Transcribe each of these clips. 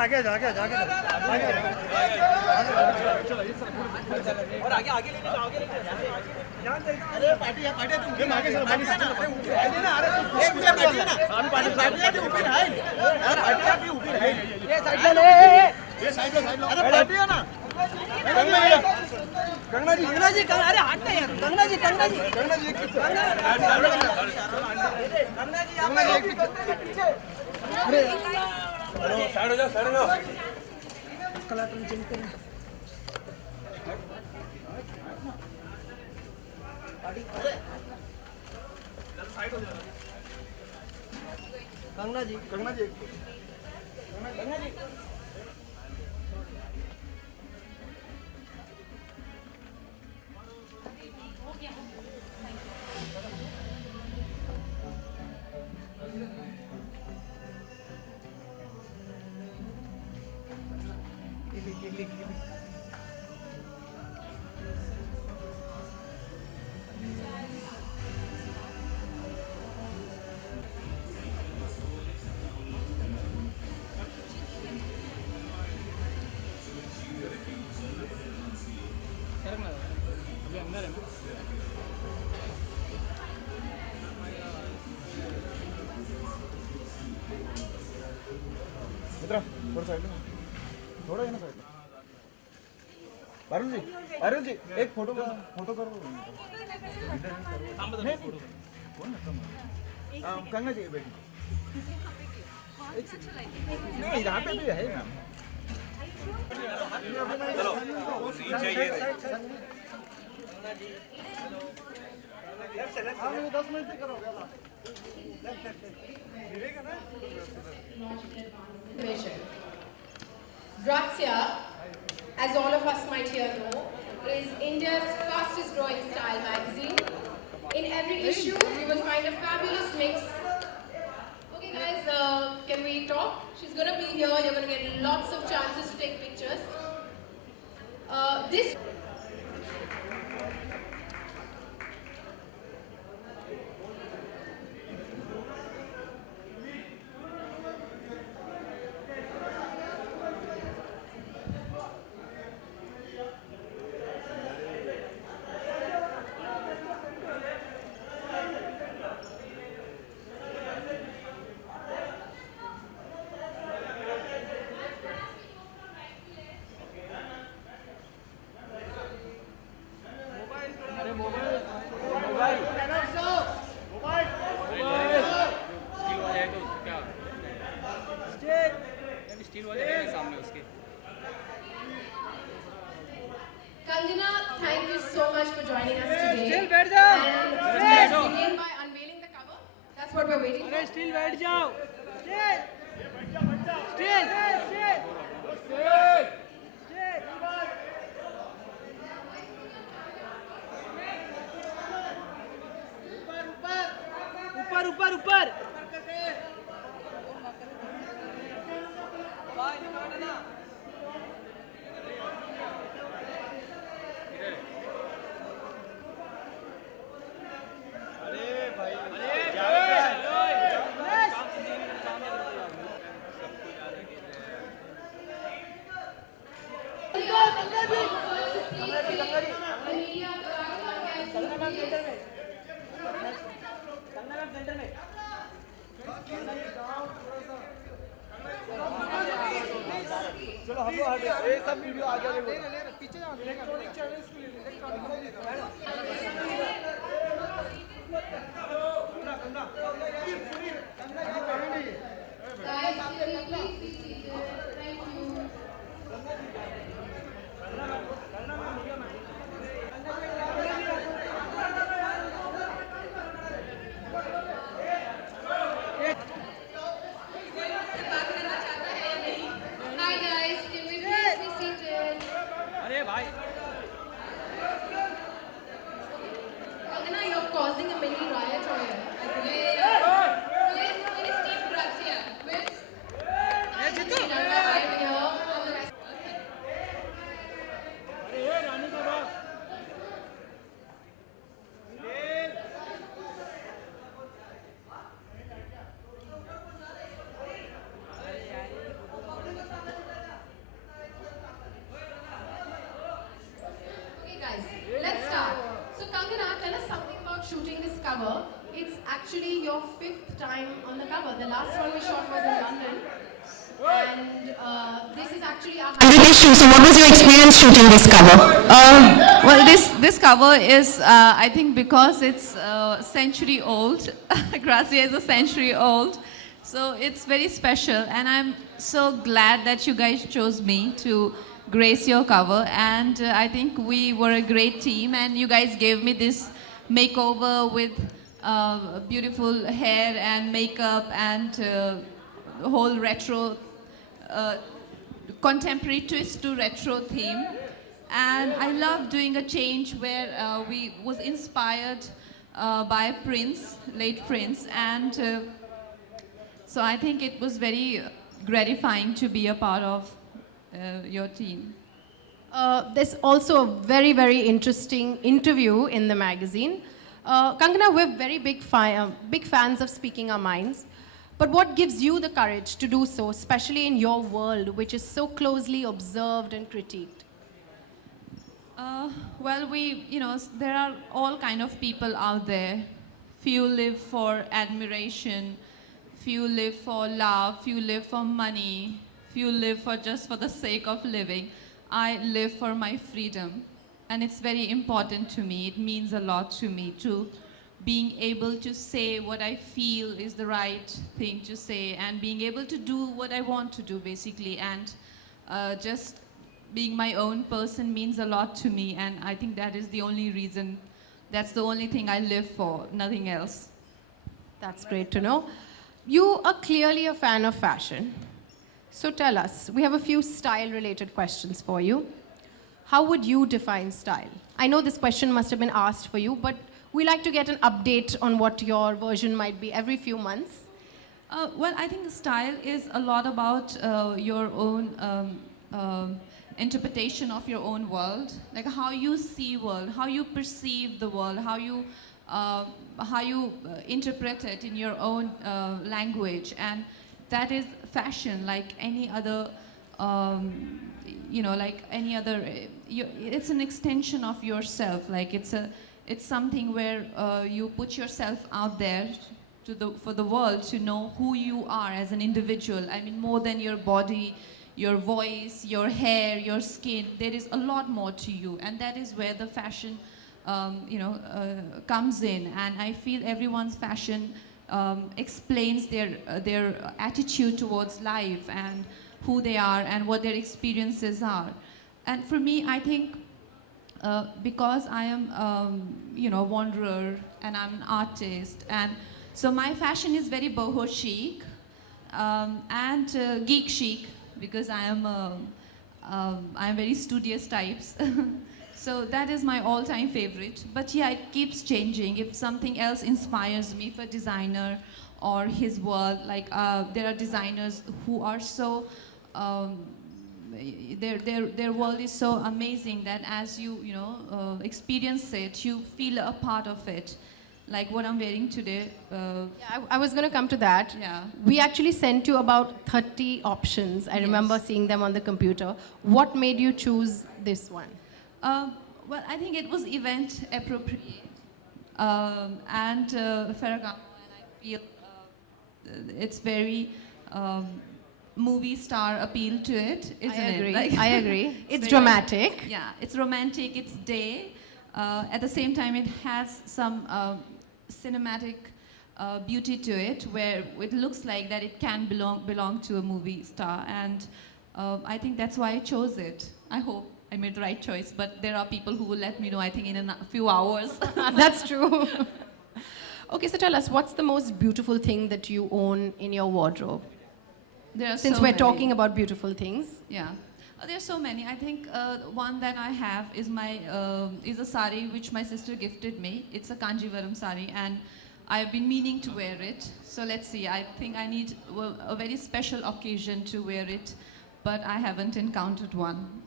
आगे आगे आगे और आगे आगे लेके जाओ, आगे लेके जाओ। अरे पार्टी है, पार्टी तुम आगे चलो, पार्टी ना, अरे ऊपर है ना, अरे ये मुझे पार्टी ना, हम पार्टी ऊपर है, अरे पार्टी ऊपर है, ये साइड ले, ये साइड लो, अरे पार्टी है ना, गंगा जी, अरे हट ना यार, गंगा जी एक पीछे, गंगा जी एक पीछे, अरे साइड हो जाओ, कलर चेंज करना। गंगा जी थोड़ा है ना साइड। अरुण जी एक फोटो करो गंगा जी बेटी नहीं यहाँ पे भी है मैम। चलो 10 मिनट से करो। Grazia, as all of us might here know, is India's fastest growing style magazine. In every issue, you will find a fabulous mix. Okay guys, can we talk? She's going to be here, you're going to get lots of chances to take pictures. This Kangana, thank you so much for joining us today. And let's begin by unveiling the cover. That's what we're waiting for. Still बैठ जाओ। Still ऊपर ऊपर चलो हम लोग ये सब video आगे ले पीछे जाओ। इलेक्ट्रॉनिक चैनल्स के लिए Causing a mini riot. time on the cover. The last one we shot was in London. And this is actually our 100th issue. So what was your experience shooting this cover? Well, this cover is, I think, because it's a century old. Grazia is a century old. So it's very special. And I'm so glad that you guys chose me to grace your cover. And I think we were a great team. And you guys gave me this makeover with beautiful hair and makeup and whole retro, contemporary twist to retro theme. And I love doing a change where we was inspired by Prince, late Prince, and so I think it was very gratifying to be a part of your team. There's also a very, very interesting interview in the magazine. Kangana, we're very big fans of Speaking Our Minds. But what gives you the courage to do so, especially in your world, which is so closely observed and critiqued? Well, there are all kind of people out there. Few live for admiration, few live for love, few live for money, few live for just for the sake of living. I live for my freedom, and it's very important to me. It means a lot to me to being able to say what I feel is the right thing to say, and being able to do what I want to do, basically. And just being my own person means a lot to me, and I think that is the only reason, that's the only thing I live for, nothing else. That's great to know. You are clearly a fan of fashion. So tell us, we have a few style-related questions for you. How would you define style? I know this question must have been asked for you, but we like to get an update on what your version might be every few months. Well, I think style is a lot about your own interpretation of your own world, like how you see world, how you perceive the world, how you interpret it in your own language, and that is fashion, like any other, like any other. It's an extension of yourself. Like it's something where you put yourself out there for the world to know who you are as an individual. I mean, more than your body, your voice, your hair, your skin. There is a lot more to you, and that is where the fashion, comes in. And I feel everyone's fashion explains their attitude towards life and who they are and what their experiences are. And for me, I think because I am, a wanderer and I'm an artist, and so my fashion is very boho chic and geek chic, because I am very studious types. So that is my all-time favorite. But yeah, it keeps changing. If something else inspires me, if a designer or his world, like there are designers who are so, their world is so amazing that as you experience it, you feel a part of it. Like what I'm wearing today. Yeah, I was going to come to that. Yeah. We actually sent you about 30 options. I remember seeing them on the computer. What made you choose this one? Well, I think it was event appropriate and Ferragamo, and I feel it's very movie star appeal to it, isn't it? Like, I agree. It's very dramatic. Yeah, it's romantic, it's day. At the same time, it has some cinematic beauty to it, where it looks like that it can belong to a movie star, and I think that's why I chose it. I hope I made the right choice, but there are people who will let me know, I think, in a few hours. That's true. Okay, so tell us, what's the most beautiful thing that you own in your wardrobe? There are Since so we're many. talking about beautiful things. Yeah. There's so many. I think one that I have is is a sari which my sister gifted me. It's a Kanjivaram sari, and I've been meaning to wear it. So let's see. I think I need a very special occasion to wear it, but I haven't encountered one.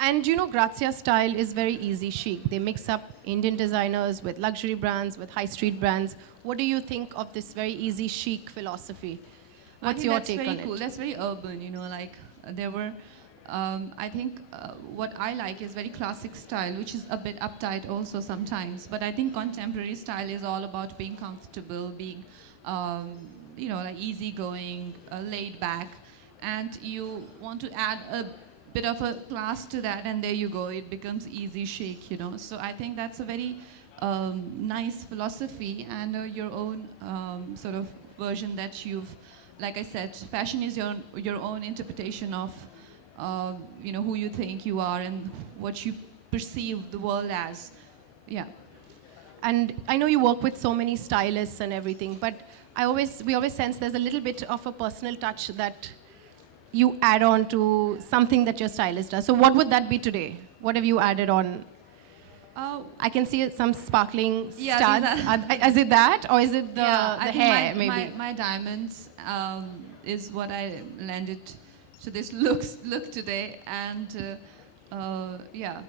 And Grazia style is very easy chic. They mix up Indian designers with luxury brands, with high street brands. What do you think of this very easy chic philosophy? What's your take on it? That's very cool. That's very urban, like there were, I think what I like is very classic style, which is a bit uptight also sometimes. But I think contemporary style is all about being comfortable, being you know, like easygoing, laid back, and you want to add a bit of a class to that, and there you go, it becomes easy chic, you know. So I think that's a very nice philosophy, and your own sort of version that you've, like I said, fashion is your own interpretation of you know, who you think you are and what you perceive the world as. Yeah. And I know you work with so many stylists and everything, but we always sense there's a little bit of a personal touch that you add on to something that your stylist does. So what would that be today? What have you added on? I can see some sparkling Yeah, studs. Is it that, or is it the, yeah, I the think hair, maybe? my diamonds is what I lended to this look today, and yeah.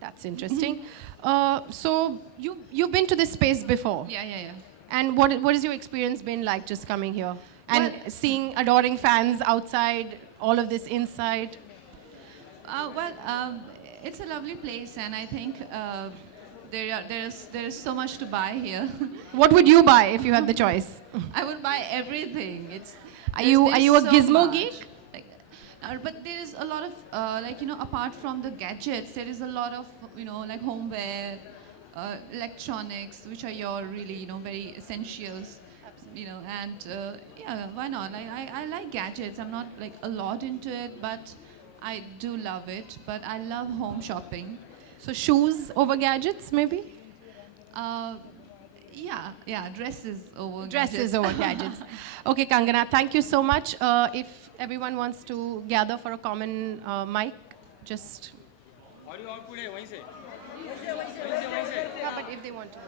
That's interesting. So you've been to this space before. Yeah. And what has your experience been like just coming here? And seeing adoring fans outside, all of this inside? It's a lovely place, and I think there is so much to buy here. What would you buy if you had the choice? I would buy everything. Are you a so gizmo much. geek? Like, but there is a lot of like, you know, apart from the gadgets, there is a lot of, you know, like homeware, electronics, which are your really, you know, very essentials. You know, and yeah, why not? I like gadgets. I'm not like a lot into it, but I do love it. But I love home shopping. So shoes over gadgets, maybe? Yeah, dresses over Dresses gadgets. over gadgets. Okay, Kangana, thank you so much. If everyone wants to gather for a common mic, just... Audio output है वहीं से. Yeah, but if they want to.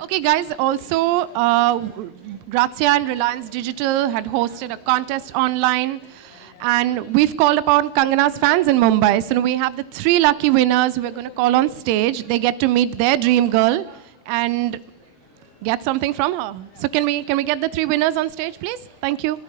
Okay, guys, also, Grazia and Reliance Digital had hosted a contest online, and we've called upon Kangana's fans in Mumbai. So we have the 3 lucky winners who we're going to call on stage. They get to meet their dream girl and get something from her. So can we get the 3 winners on stage, please? Thank you.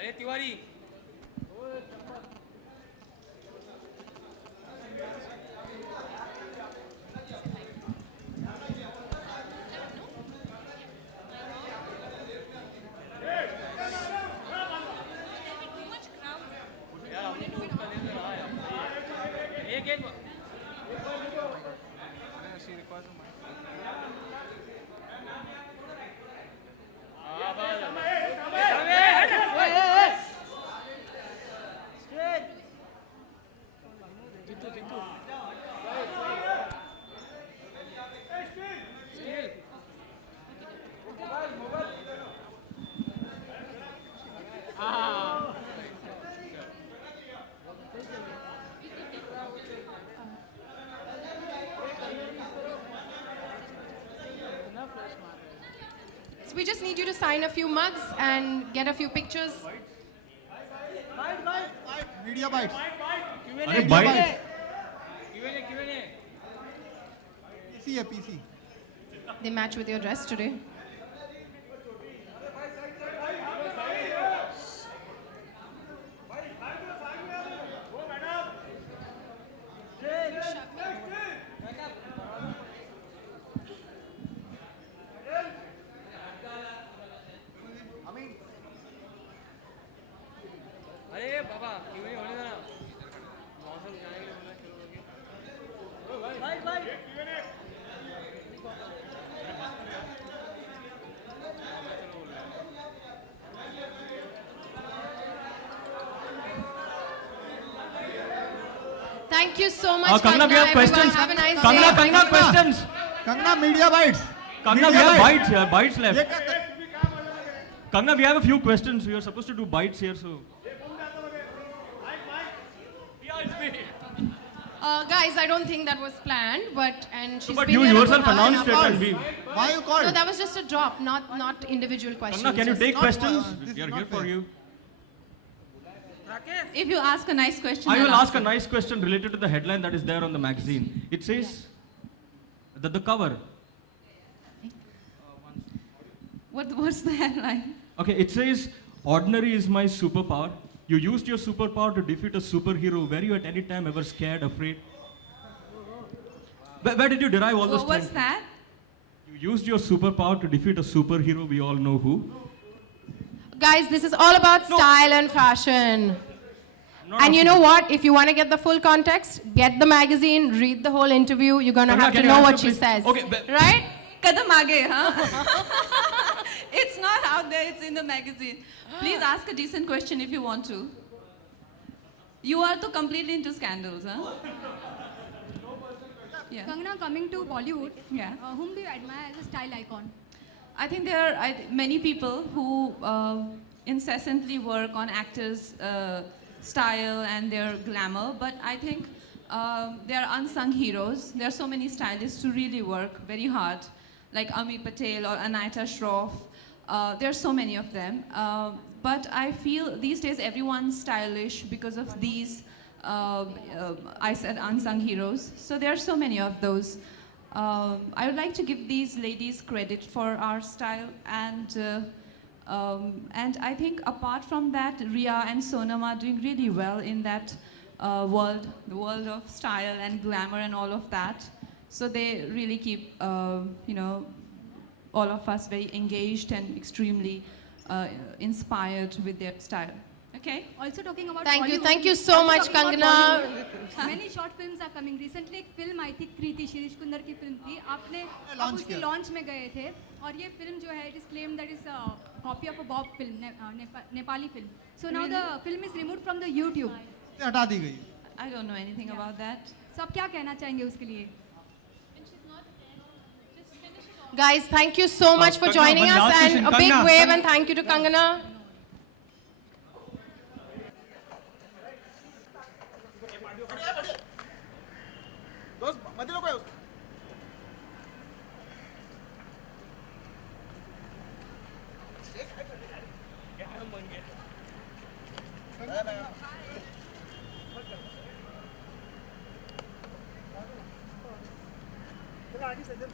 अरे Tiwari. So we just need you to sign a few mugs and get a few pictures. Media byte अरे byte PC है PC They match with your dress today. Thank you so much, Kangana, we have Everyone, questions. have a nice Kangana, day. Kangana, questions. Kangana, media bites. Kangana, we Media have bites. bites ये left. क्या- Kangana, we have a few questions. We are supposed to do bites here, so. Guys, I don't think that was planned, and she's But been you here a yourself good half an announced it hour. and we. Why you called? No, that was just a drop, not individual questions. Kangana, can you just- take not- questions? this We are is here not for fair. you. If you ask a nice question, I will I'll ask a nice question related to the headline that is there on the magazine. It says that the cover. What's the headline? Okay, it says, ordinary is my superpower. You used your superpower to defeat a superhero. Were you at any time ever scared, afraid? Where did you derive all those What's things? that? You used your superpower to defeat a superhero. We all know who. Guys, this is all about style and fashion. Not And a you know what? If you want to get the full context, get the magazine, read the whole interview. You're going to Kangana, have to can you know answer, what she please? says. Okay, Right? Kadam aage, huh? It's not out there, it's in the magazine. Please ask a decent question if you want to. You are too completely into scandals, huh? Yeah. Kangana, coming to Bollywood, Yeah. whom do you admire as a style icon? I think there are many people who incessantly work on actors' style and their glamour, but I think they are unsung heroes. There are so many stylists who really work very hard, like Ami Patel or Anita Shroff. There are so many of them. But I feel these days everyone's stylish because of these, I said unsung heroes. So there are so many of those. I would like to give these ladies credit for our style, and I think apart from that, Ria and Sonam are doing really well in that world, the world of style and glamour and all of that. So they really keep, all of us very engaged and extremely inspired with their style. Okay? Also talking about Thank you. Bollywood, Thank you so also much, talking about Kangana. Bollywood, Many short films are coming. Recently एक film आई थी कृति शिरीष कुंदर की film थी आपने आप launch उसकी किया। Launch में गए थे और ये फिल्म जो है it is claim that is copy of a Bob film Nepali film so now the film is removed from the YouTube से हटा दी गई। I don't know anything about that. सो आप क्या कहना चाहेंगे उसके लिए Guys, thank you so much for Kangana, joining one us, last and question. a big Kangana, wave Kangana. and thank you to Kangana. दोस्त मध्ये नको येऊस. चला आधी सज्जन